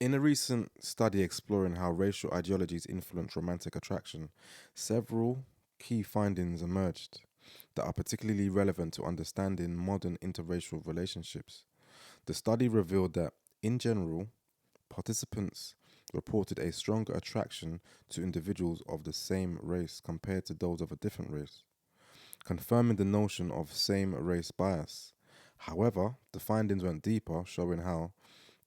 In a recent study exploring how racial ideologies influence romantic attraction, several key findings emerged that are particularly relevant to understanding modern interracial relationships. The study revealed that, in general, participants reported a stronger attraction to individuals of the same race compared to those of a different race, confirming the notion of same race bias. However, the findings went deeper, showing how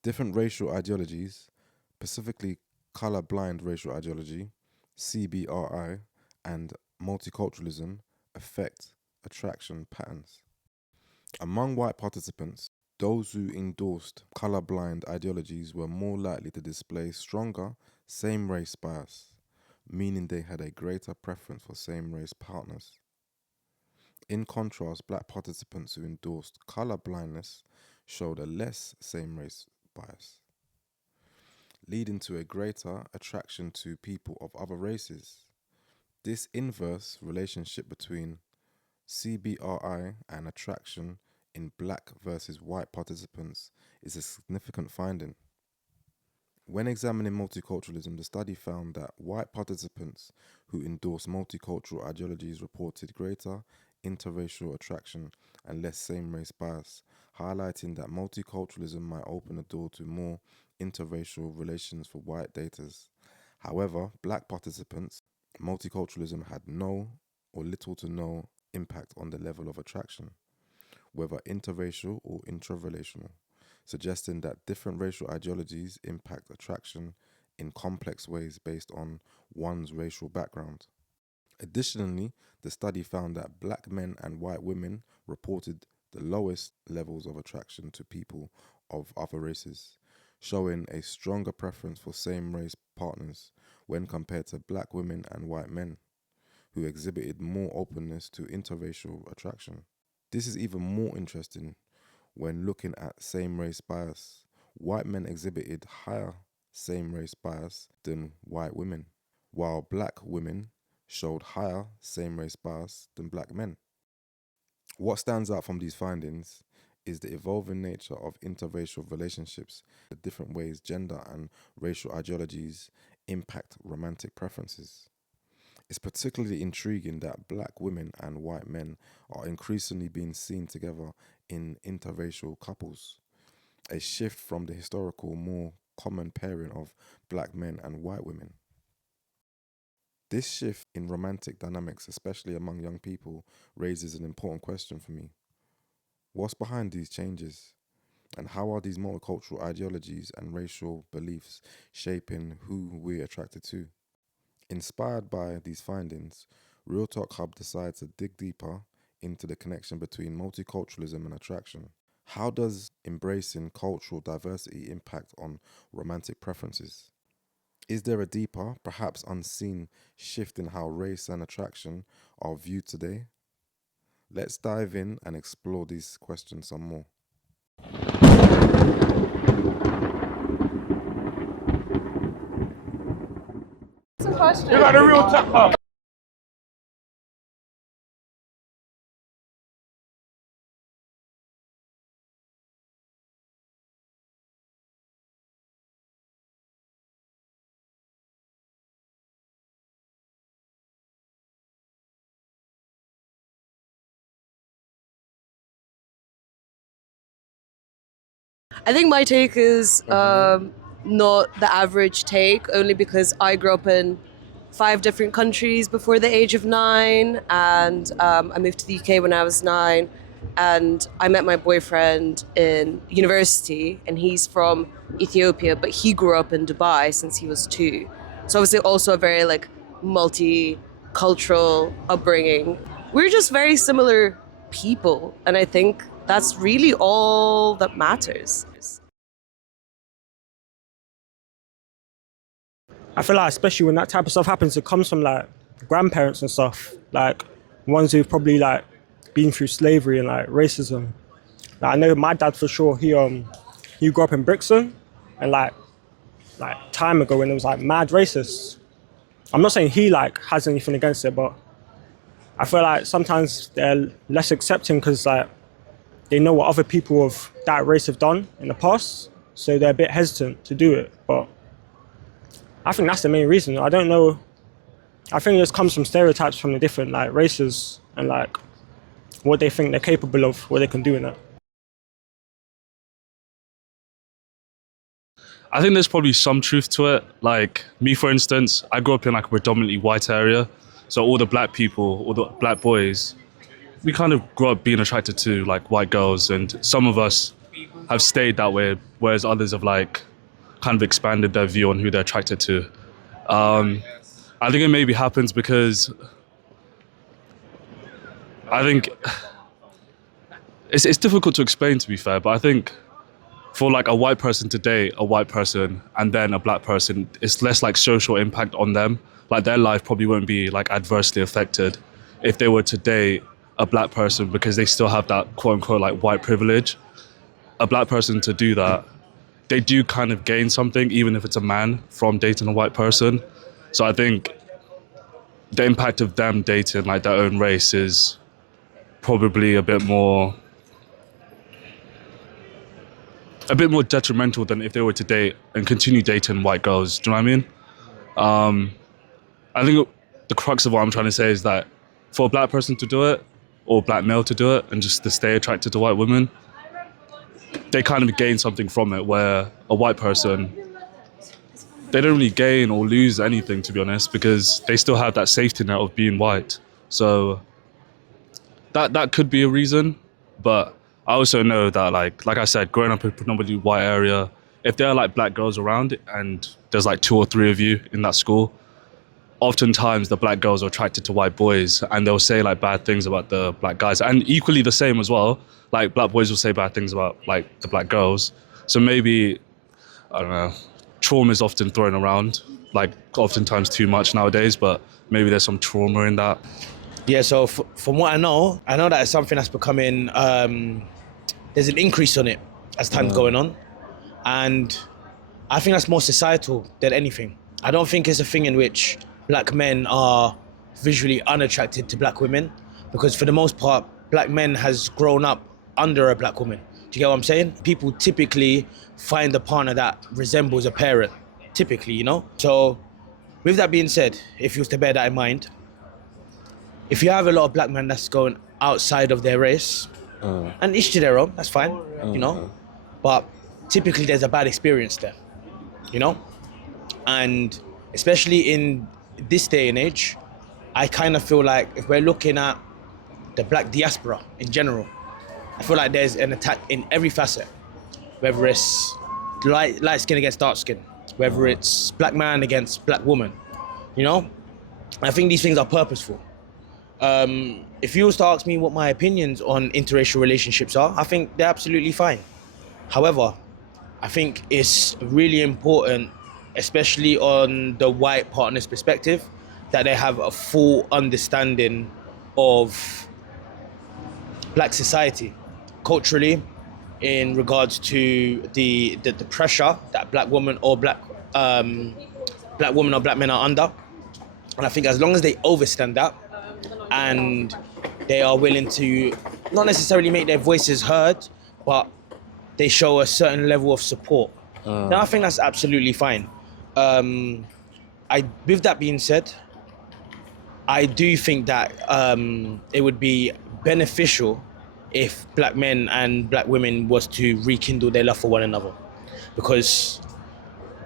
different racial ideologies, specifically color-blind racial ideology, CBRI, and multiculturalism, affect attraction patterns. Among white participants, those who endorsed color-blind ideologies were more likely to display stronger same-race bias, meaning they had a greater preference for same-race partners. In contrast, black participants who endorsed color blindness showed a less same-race bias, leading to a greater attraction to people of other races. This inverse relationship between CBRI and attraction in black versus white participants is a significant finding. When examining multiculturalism, the study found that white participants who endorse multicultural ideologies reported greater interracial attraction and less same race bias, highlighting that multiculturalism might open the door to more interracial relations for white daters. However, black participants, multiculturalism had no or little to no impact on the level of attraction, whether interracial or intrarelational, suggesting that different racial ideologies impact attraction in complex ways based on one's racial background. Additionally, the study found that black men and white women reported the lowest levels of attraction to people of other races, showing a stronger preference for same race partners when compared to black women and white men, who exhibited more openness to interracial attraction. This is even more interesting when looking at same race bias. White men exhibited higher same race bias than white women, while black women showed higher same race bias than black men. What stands out from these findings is the evolving nature of interracial relationships, the different ways gender and racial ideologies impact romantic preferences. It's particularly intriguing that black women and white men are increasingly being seen together in interracial couples, a shift from the historical, more common pairing of black men and white women. This shift in romantic dynamics, especially among young people, raises an important question for me. What's behind these changes? And how are these multicultural ideologies and racial beliefs shaping who we're attracted to? Inspired by these findings, Real Talk Hub decides to dig deeper into the connection between multiculturalism and attraction. How does embracing cultural diversity impact on romantic preferences? Is there a deeper, perhaps unseen, shift in how race and attraction are viewed today? Let's dive in and explore these questions some more. Some questions. You got a real tough. I think my take is not the average take, only because I grew up in 5 different countries before the age of 9, and I moved to the UK when I was 9, and I met my boyfriend in university, and he's from Ethiopia, but he grew up in Dubai since he was 2. So obviously also a very like multicultural upbringing. We're just very similar people, and I think that's really all that matters. I feel like especially when that type of stuff happens, it comes from like grandparents and stuff, like ones who've probably like been through slavery and like racism. Like, I know my dad for sure. He grew up in Brixton, and like time ago when it was like mad racist. I'm not saying he like has anything against it, but I feel like sometimes they're less accepting because like they know what other people of that race have done in the past. so they're a bit hesitant to do it. But I think that's the main reason. I don't know. I think it just comes from stereotypes from the different like races and like what they think they're capable of, what they can do in that. I think there's probably some truth to it. Like me, for instance, I grew up in like a predominantly white area. So all the black people, all the black boys, we kind of grew up being attracted to like white girls, and some of us have stayed that way, whereas others have like kind of expanded their view on who they're attracted to. I think it maybe happens because I think it's difficult to explain, to be fair, but I think for like a white person to date a white person and then a black person, it's less like social impact on them. Like their life probably won't be like adversely affected if they were to date a black person, because they still have that quote unquote like white privilege. A black person to do that, they do kind of gain something, even if it's a man, from dating a white person. So I think the impact of them dating like their own race is probably a bit more detrimental than if they were to date and continue dating white girls. Do you know what I mean? I think the crux of what I'm trying to say is that for a black person to do it, or a black male to do it, and just to stay attracted to white women, they kind of gain something from it, where a white person, they don't really gain or lose anything, to be honest, because they still have that safety net of being white. So that could be a reason, but I also know that like I said, growing up in a predominantly white area, if there are like black girls around and there's like 2 or 3 of you in that school, oftentimes the black girls are attracted to white boys and they'll say like bad things about the black guys, and equally the same as well. Like black boys will say bad things about like the black girls. So maybe, I don't know, trauma is often thrown around, like oftentimes too much nowadays, but maybe there's some trauma in that. Yeah, so from what I know that it's something that's becoming, there's an increase on it as time's going on. And I think that's more societal than anything. I don't think it's a thing in which black men are visually unattracted to black women, because for the most part, black men has grown up under a black woman. Do you get what I'm saying? People typically find a partner that resembles a parent, typically, you know? So with that being said, if you was to bear that in mind, if you have a lot of black men that's going outside of their race, and each to their own, that's fine, you know? But typically there's a bad experience there, you know? And especially in this day and age, I kind of feel like if we're looking at the black diaspora in general, I feel like there's an attack in every facet, whether it's light skin against dark skin, whether it's black man against black woman, you know? I think these things are purposeful. If you was to ask me what my opinions on interracial relationships are, I think they're absolutely fine. However, I think it's really important, especially on the white partner's perspective, that they have a full understanding of black society, culturally, in regards to the pressure that black women or black men are under. And I think as long as they understand that and they are willing to not necessarily make their voices heard, but they show a certain level of support, then I think that's absolutely fine. With that being said, I do think that it would be beneficial if black men and black women was to rekindle their love for one another. Because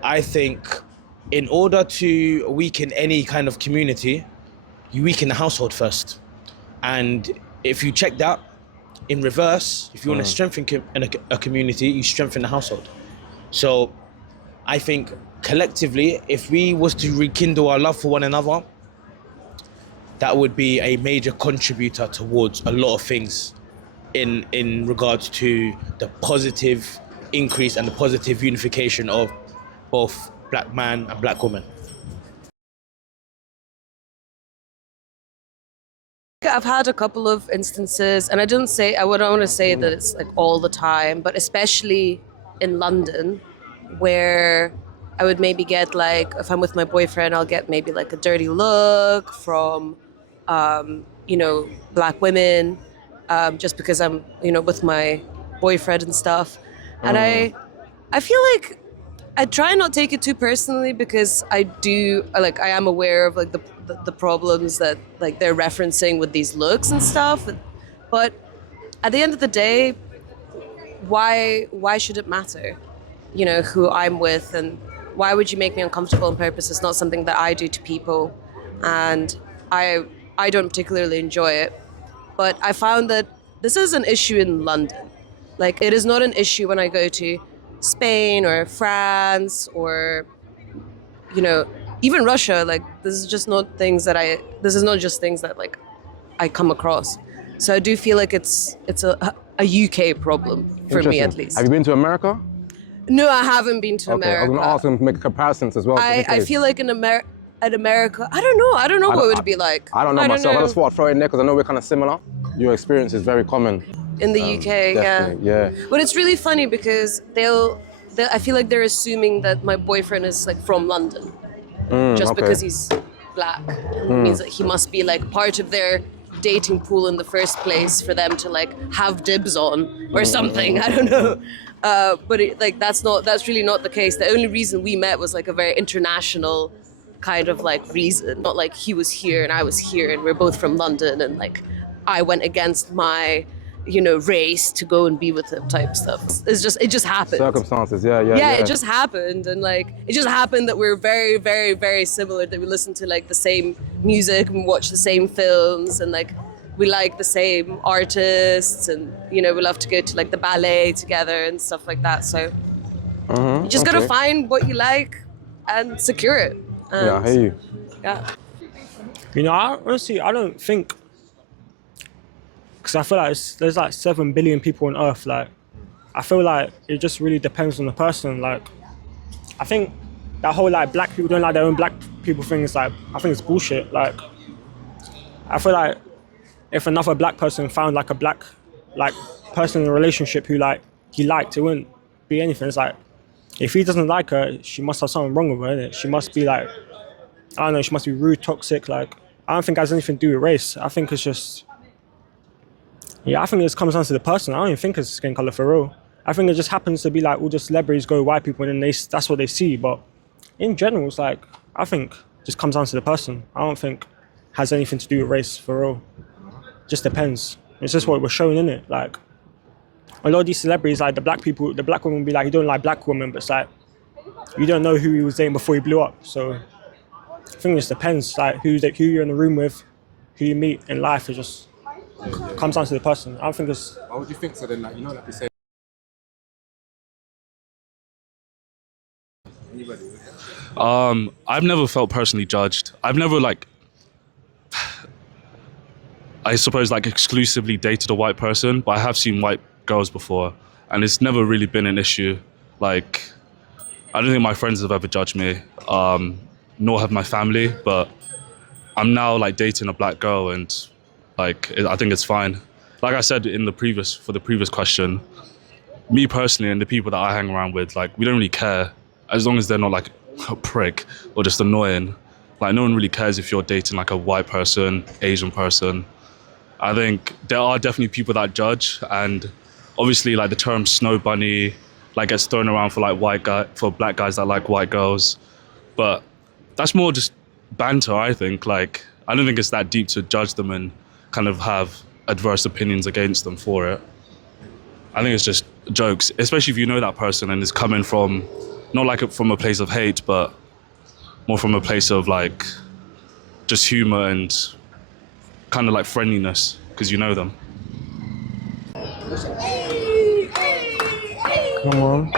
I think in order to weaken any kind of community, you weaken the household first. And if you check that in reverse, if you want to strengthen a community, you strengthen the household. So I think collectively, if we was to rekindle our love for one another, that would be a major contributor towards a lot of things in regards to the positive increase and the positive unification of both black man and black woman. I've had a couple of instances, and I don't want to say that it's like all the time, but especially in London, where I would maybe get like, if I'm with my boyfriend, I'll get maybe like a dirty look from, black women, just because I'm, with my boyfriend and stuff. And I I feel like I try not take it too personally because I am aware of like the problems that like they're referencing with these looks and stuff. But at the end of the day, why should it matter? You know, who I'm with, and why would you make me uncomfortable on purpose? It's not something that I do to people, and I don't particularly enjoy it. But I found that this is an issue in London. Like, it is not an issue when I go to Spain or France or, you know, even Russia. Like, this is not just things that like I come across. So I do feel like it's a UK problem for me, at least. Have you been to America? No, I haven't been to Okay, I America. was going to ask them to make comparisons as well. I feel like in America, I don't know what it would be like. I don't know myself. I just thought I'd throw it in there because I know we're kind of similar. Your experience is very common. In the UK, yeah. But it's really funny because I feel like they're assuming that my boyfriend is like from London. Just because he's black. Means that he must be like part of their dating pool in the first place for them to like have dibs on or something. I don't know. But that's really not the case. The only reason we met was like a very international kind of like reason. Not like he was here and I was here and we're both from London and like I went against my, you know, race to go and be with him type stuff. It just happened. Circumstances, yeah. It just happened, and like it just happened that we're very, very, very similar. That we listen to like the same music and watch the same films, and like we like the same artists, and you know we love to go to like the ballet together and stuff like that. So you just gotta find what you like and secure it. And, I hear you. Yeah. You know, I don't think, because I feel like there's like 7 billion people on Earth. Like, I feel like it just really depends on the person. Like, I think that whole like black people don't like their own black people thing is like, I think it's bullshit. Like, I feel like if another black person found like a black like person in a relationship who like he liked, it wouldn't be anything. It's like, if he doesn't like her, she must have something wrong with her, innit? She must be like, I don't know, she must be rude, toxic. Like, I don't think it has anything to do with race. I think it's just, I think it just comes down to the person. I don't even think it's skin color for real. I think it just happens to be like all the celebrities go white people and then that's what they see. But in general, it's like, I think it just comes down to the person. I don't think it has anything to do with race for real. It just depends. It's just what we're showing, innit? Like, a lot of these celebrities, like the black women will be like, you don't like black women, but it's like, you don't know who he was dating before he blew up. So I think it just depends, like who you're in the room with, who you meet in life. It just comes down to the person. I don't think it's... Why would you think so then? Like, you know, like you say... I've never felt personally judged. I've never like, I suppose like exclusively dated a white person, but I have seen white girls before and it's never really been an issue. Like, I don't think my friends have ever judged me, nor have my family, but I'm now like dating a black girl and like, I think it's fine. Like I said for the previous question, me personally and the people that I hang around with, like we don't really care as long as they're not like a prick or just annoying. Like no one really cares if you're dating like a white person, Asian person. I think there are definitely people that judge, and obviously like the term snow bunny like gets thrown around for like for black guys that like white girls, but that's more just banter. I think like I don't think it's that deep to judge them and kind of have adverse opinions against them for it. I think it's just jokes, especially if you know that person and it's coming from not like from a place of hate, but more from a place of like just humor and kind of like friendliness because you know them. Come on.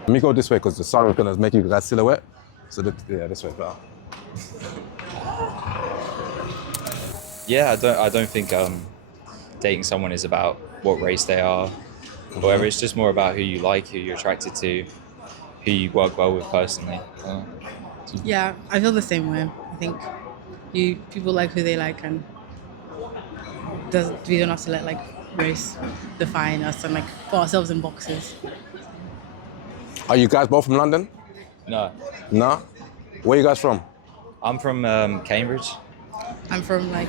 Let me go this way because the sun is going to make you guys silhouette. So this way better. Yeah, I don't think dating someone is about what race they are, or whatever. It's just more about who you like, who you're attracted to, who you work well with personally. Yeah, I feel the same way. I think people like who they like, and we don't have to let like race define us and like put ourselves in boxes. Are you guys both from London? No, No? Where are you guys from? I'm from Cambridge. I'm from like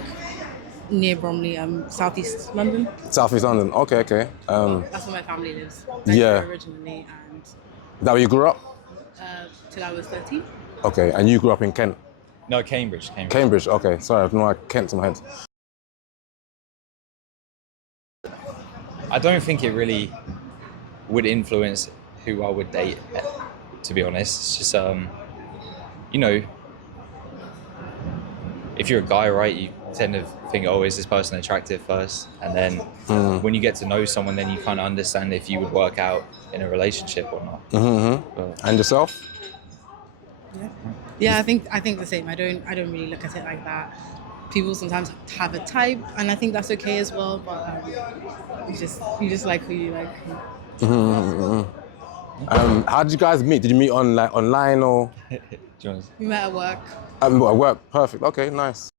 near Bromley, southeast London. South East London. Okay, okay. That's where my family lives. Yeah. Originally, and Is that where you grew up? till I was 13. Okay, and you grew up in Kent? No, Cambridge. Cambridge, okay. Sorry, I have no Kent in my head. I don't think it really would influence who I would date, to be honest. It's just, you know, if you're a guy, right, you tend to think, oh, is this person attractive first? And then when you get to know someone, then you kind of understand if you would work out in a relationship or not. But, And yourself? Yeah, I think the same. I don't really look at it like that. People sometimes have a type, and I think that's okay as well. But you just like who you like. How did you guys meet? Did you meet on like online or? do you want to- We met at work. At work. Perfect. Okay, nice.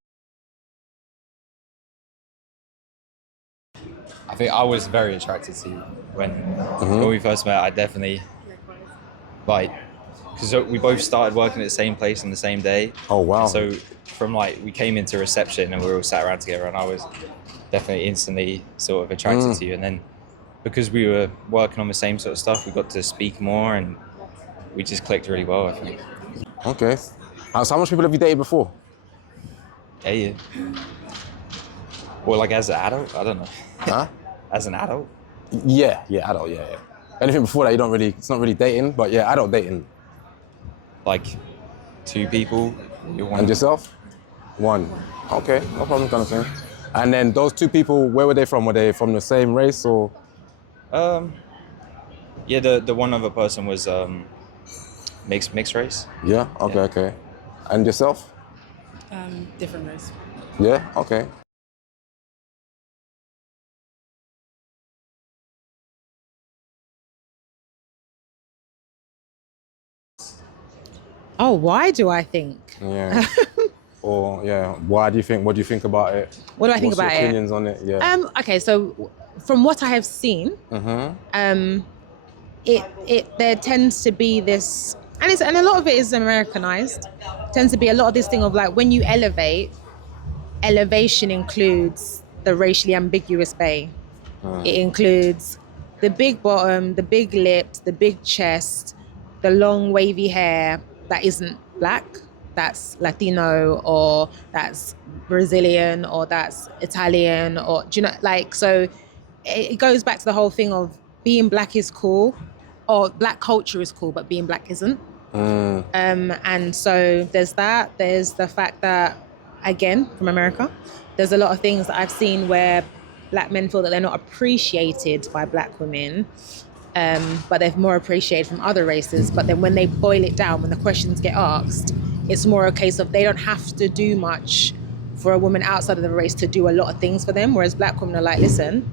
I think I was very attracted to you when we first met. I definitely, like, because we both started working at the same place on the same day. Oh, wow. And so from like, we came into reception and we all sat around together, and I was definitely instantly sort of attracted to you. And then because we were working on the same sort of stuff, we got to speak more and we just clicked really well, I think. Okay. So how much people have you dated before? Yeah. Well, like as an adult, I don't know. Huh? As an adult? Yeah, adult, yeah. Anything before that, it's not really dating, but yeah, adult dating. Like 2 people. And yourself? 1. Okay, no problem, kind of thing. And then those 2 people, where were they from? Were they from the same race or? Yeah, the one other person was mixed race. Yeah, okay, okay. And yourself? Different race. Yeah, okay. Oh, why do I think? Yeah. Or yeah, what do you think about it? What do I think What's your about it? opinions on it? Yeah. Okay, so from what I have seen, there tends to be this, and a lot of it is Americanized. Tends to be a lot of this thing of like when you elevation includes the racially ambiguous bay. It includes the big bottom, the big lips, the big chest, the long wavy hair that isn't black, that's Latino, or that's Brazilian, or that's Italian, or do you know, like, so it goes back to the whole thing of being black is cool, or black culture is cool, but being black isn't. And so there's that. There's the fact that, again, from America, there's a lot of things that I've seen where black men feel that they're not appreciated by black women, but they're more appreciated from other races. But then when they boil it down, when the questions get asked, it's more a case of they don't have to do much for a woman outside of the race to do a lot of things for them. Whereas black women are like, listen,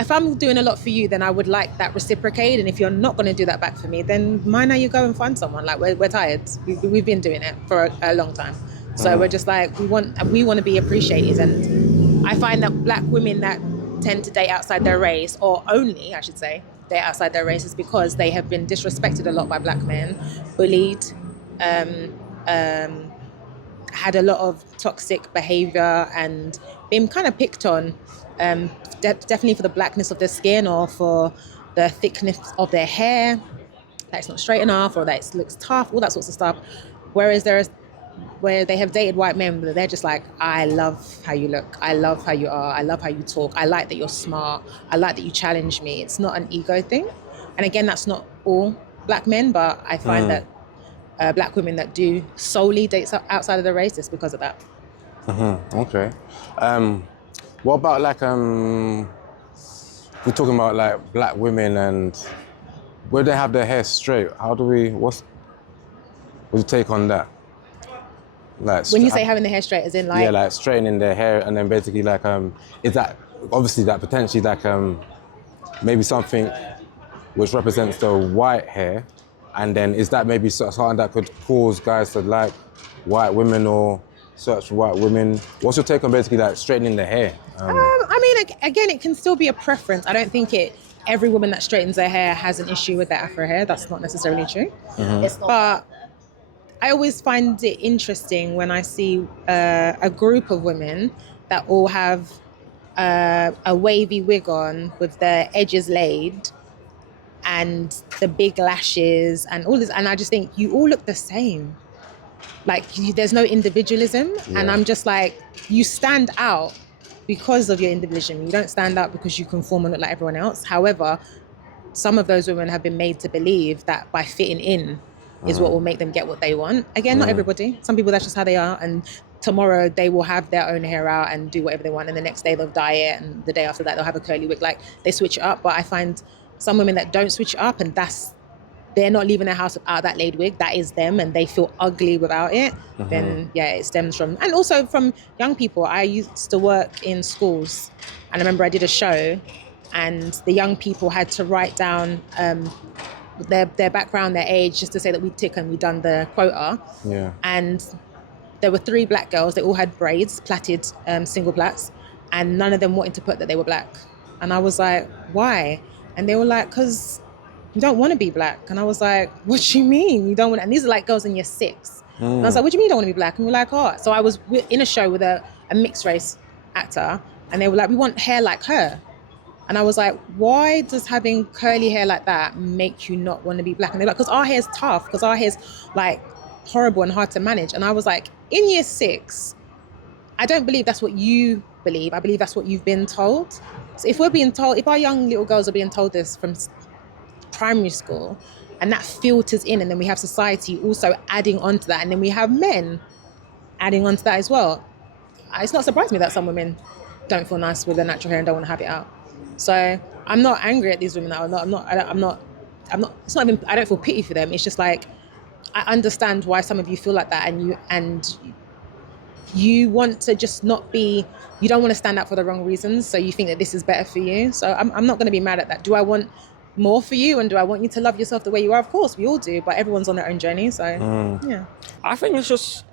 if I'm doing a lot for you, then I would like that reciprocated. And if you're not going to do that back for me, then mind how you go and find someone. Like we're tired. We've been doing it for a long time. So we're just like, we want to be appreciated. And I find that black women that tend to date outside their race, or only, I should say, date outside their race, is because they have been disrespected a lot by black men, bullied, had a lot of toxic behavior and been kind of picked on, definitely for the blackness of their skin or for the thickness of their hair, that it's not straight enough or that it looks tough, all that sorts of stuff. Whereas where they have dated white men, but they're just like, I love how you look, I love how you are, I love how you talk, I like that you're smart, I like that you challenge me. It's not an ego thing. And again, that's not all black men, but I find that black women that do solely date outside of the race, it's because of that. Okay. What about like, we're talking about like black women and where they have their hair straight, what's your take on that? Like, when you say having the hair straight, as in like... Yeah, like straightening their hair and then basically like, is that obviously that potentially like maybe something which represents the white hair, and then is that maybe something that could cause guys to like white women or search for white women? What's your take on basically like straightening the hair? I mean, again, it can still be a preference. I don't think it every woman that straightens their hair has an issue with their afro hair. That's not necessarily true. It's not. But I always find it interesting when I see a group of women that all have a wavy wig on with their edges laid and the big lashes and all this, and I just think you all look the same. Like there's no individualism, and I'm just like, you stand out because of your individualism. You don't stand out because you conform and look like everyone else. However, some of those women have been made to believe that by fitting in is what will make them get what they want. Again, not everybody. Some people, that's just how they are, and tomorrow they will have their own hair out and do whatever they want, and the next day they'll dye it, and the day after that they'll have a curly wig. Like, they switch it up. But I find some women that don't switch it up, and they're not leaving their house without that laid wig, that is them, and they feel ugly without it, then it stems from, and also from young people. I used to work in schools, and I remember I did a show, and the young people had to write down their background, their age, just to say that we'd taken, we'd done the quota. Yeah. And there were 3 black girls. They all had braids, plaited single plaits, and none of them wanted to put that they were black. And I was like, why? And they were like, because you don't want to be black. And I was like, what do you mean you don't want? And these are like girls in year 6. And I was like, what do you mean you don't want to be black? And we're like, oh. So I was in a show with a mixed race actor, and they were like, we want hair like her. And I was like, why does having curly hair like that make you not want to be black? And they're like, because our hair's tough, because our hair's like horrible and hard to manage. And I was like, in year 6, I don't believe that's what you believe. I believe that's what you've been told. So if we're being told, if our young little girls are being told this from primary school, and that filters in, and then we have society also adding on to that, and then we have men adding on to that as well, it's not surprising me that some women don't feel nice with their natural hair and don't want to have it out. So I'm not angry at these women. I'm not. It's not even. I don't feel pity for them. It's just like, I understand why some of you feel like that, and you want to just not be. You don't want to stand up for the wrong reasons. So you think that this is better for you. So I'm not going to be mad at that. Do I want more for you, and do I want you to love yourself the way you are? Of course, we all do. But everyone's on their own journey. So yeah. I think it's just,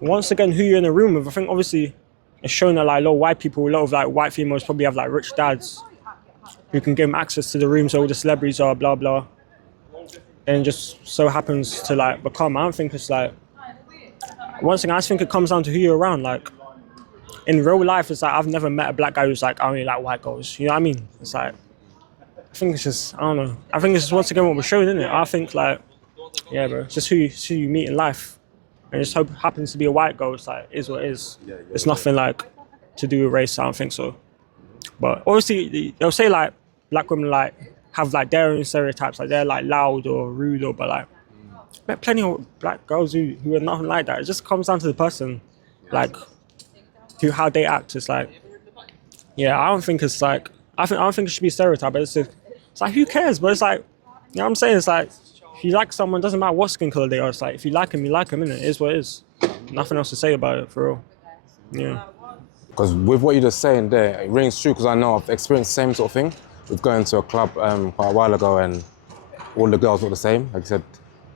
once again, who you're in a room with. I think obviously it's shown that like a lot of white people, a lot of like white females probably have like rich dads who can give them access to the rooms where all the celebrities are, blah, blah. And it just so happens to like become, I don't think it's like, once again, I just think it comes down to who you're around. Like, in real life, it's like, I've never met a black guy who's like, I only like white girls. You know what I mean? It's like, I think it's just, I don't know. I think it's just, once again, what we're showing, isn't it? I think like, yeah, bro, it's just who you meet in life. And it just happens to be a white girl. It's like, it is what it is. It's nothing like to do with race. I don't think so. But obviously, they'll say like, black women like have like their own stereotypes, like they're like loud or rude, or but like, met plenty of black girls who are nothing like that. It just comes down to the person, like how they act. It's like, yeah, I don't think it's like, I don't think it should be a stereotype. But it's like, who cares? But it's like, you know what I'm saying? It's like, if you like someone, doesn't matter what skin color they are. It's like, if you like them, you like them, innit? It is what it is. Nothing else to say about it, for real. Yeah. Because with what you're just saying there, it rings true, because I know I've experienced the same sort of thing with going to a club quite a while ago, and all the girls look the same, like you said.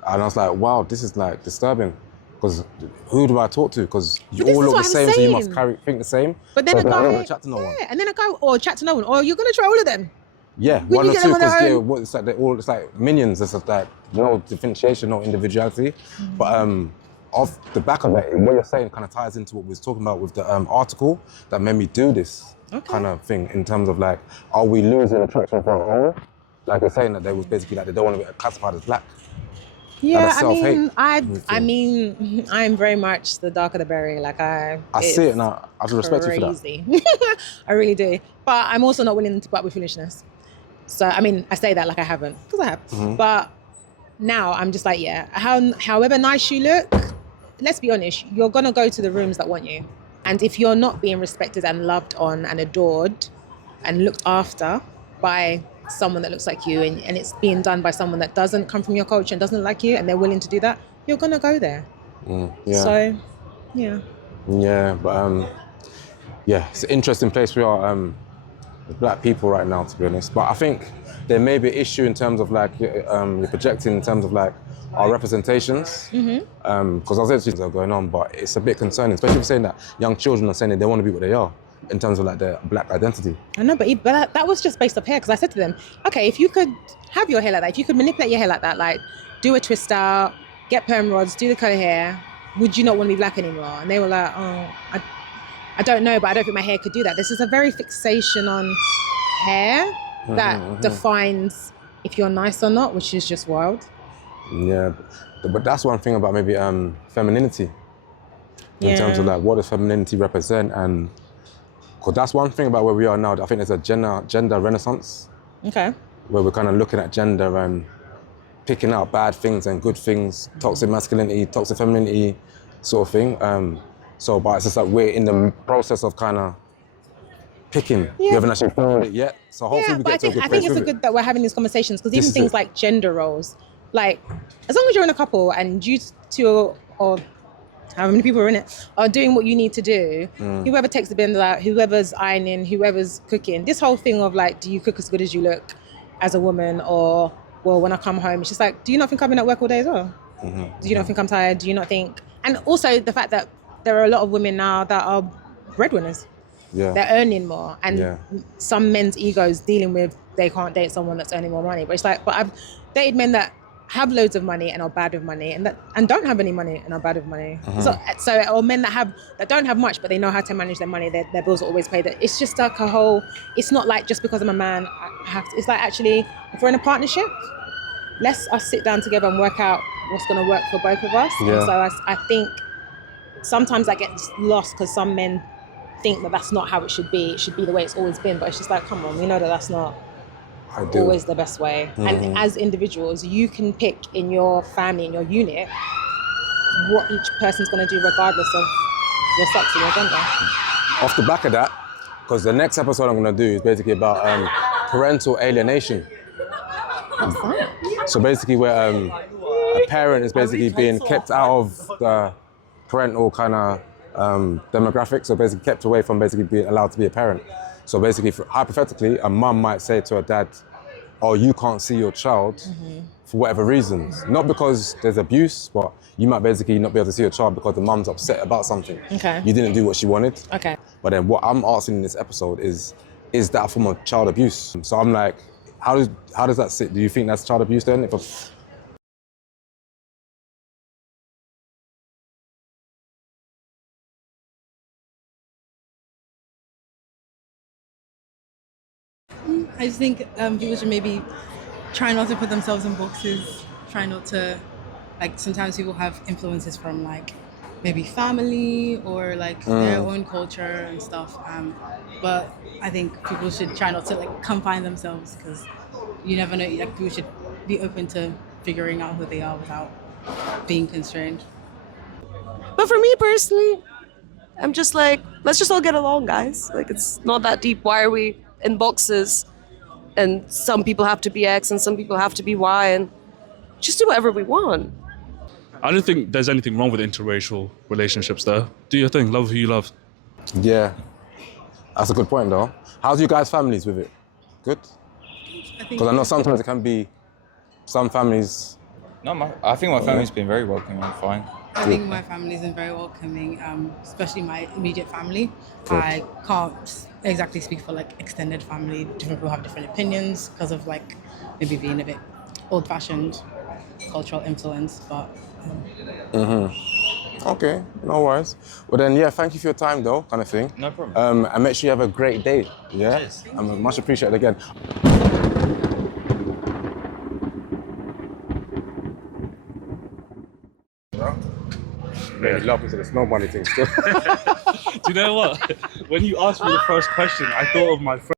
And I was like, wow, this is like disturbing. Because who do I talk to? Because you all look the same, so you must think the same. But then so a guy, I don't want to chat to no one. And then a guy, or chat to no one, or you're going to try all of them. Yeah, When one you or get two, them on their because it's like they're all, it's like minions. It's like no differentiation, no individuality. But off the back of that, what you're saying kind of ties into what we was talking about with the article that made me do this kind of thing, in terms of like, are we losing attraction for our own? Like you're saying that they was basically like, they don't want to be classified as black. Yeah, I mean, I'm very much the darker the berry. Like I see it now. I respect you for that. I really do. But I'm also not willing to put up with foolishness. So I mean, I say that like I haven't, because I have. But now I'm just like, yeah, however nice you look, let's be honest, you're gonna go to the rooms that want you. And if you're not being respected and loved on and adored and looked after by someone that looks like you, and it's being done by someone that doesn't come from your culture and doesn't like you, and they're willing to do that, you're gonna go there. Yeah. So, yeah. Yeah, but yeah, it's an interesting place we are with black people right now, to be honest. But I think there may be an issue in terms of like you're projecting in terms of like our representations. Because I was actually going on, but it's a bit concerning, especially if you're saying that young children are saying that they want to be what they are. in terms of like their black identity. I know, but that was just based off hair, because I said to them, okay, if you could have your hair like that, if you could manipulate your hair like that, like do a twist out, get perm rods, do the colour hair, would you not want to be black anymore? And they were like, oh, I don't know, but I don't think my hair could do that. This is a very fixation on hair that defines if you're nice or not, which is just wild. Yeah, but that's one thing about maybe femininity. In terms of like, what does femininity represent? And because that's one thing about where we are now. I think there's a gender renaissance. Okay. Where we're kind of looking at gender and picking out bad things and good things, toxic masculinity, toxic femininity, sort of thing. But it's just like we're in the process of kind of picking. Yeah. We haven't actually found it yet. So hopefully we get to a good place. I think it's good that we're having these conversations, because even things like gender roles, like as long as you're in a couple and you two or however many people are in it are doing what you need to do, whoever takes the bins out, whoever's ironing, whoever's cooking, this whole thing of like, do you cook as good as you look as a woman, or well, when I come home, it's just like, do you not think I've been at work all day as well? Do you not think I'm tired? Do you not think? And also the fact that there are a lot of women now that are breadwinners. Yeah. They're earning more, and some men's egos dealing with they can't date someone that's earning more money. But it's like, but I've dated men that have loads of money and are bad with money, and don't have any money and are bad with money. So or men that don't have much, but they know how to manage their money. Their bills are always paid. It's just like a whole. It's not like just because I'm a man, I have to. It's like, actually, if we're in a partnership, let's us sit down together and work out what's going to work for both of us. Yeah. And so I think sometimes that gets lost, because some men think that that's not how it should be. It should be the way it's always been. But it's just like, come on, we know that that's not always the best way. And as individuals, you can pick in your family, in your unit, what each person's going to do regardless of your sex and your gender. Off the back of that, because the next episode I'm going to do is basically about parental alienation. What's that? So basically where a parent is basically being kept out of the parental kind of demographic, so basically kept away from basically being allowed to be a parent. So basically, hypothetically, a mum might say to her dad, oh, you can't see your child for whatever reasons. Not because there's abuse, but you might basically not be able to see your child because the mum's upset about something. Okay. You didn't do what she wanted. Okay. But then what I'm asking in this episode is that a form of child abuse? So I'm like, how does that sit? Do you think that's child abuse then? I just think people should maybe try not to put themselves in boxes, try not to, like, sometimes people have influences from like maybe family or like their own culture and stuff. But I think people should try not to like confine themselves, because you never know, like people should be open to figuring out who they are without being constrained. But for me personally, I'm just like, let's just all get along, guys. Like, it's not that deep. Why are we in boxes? And some people have to be X and some people have to be Y, and just do whatever we want. I don't think there's anything wrong with interracial relationships though. Do your thing, love who you love. Yeah, that's a good point though. How's you guys' families with it? Good? Because I know sometimes it can be, some families... No, I think my family's been very welcoming and fine. I think my family's been very welcoming, especially my immediate family. Good. I can't exactly speak for like extended family. Different people have different opinions because of like maybe being a bit old-fashioned cultural influence, but... Okay, no worries. Well then, yeah, thank you for your time though, kind of thing. No problem. And make sure you have a great day, yeah? Cheers. Much appreciated again. Really love into the snow bunny thing still. Do you know what? When you asked me the first question, I thought of my friend.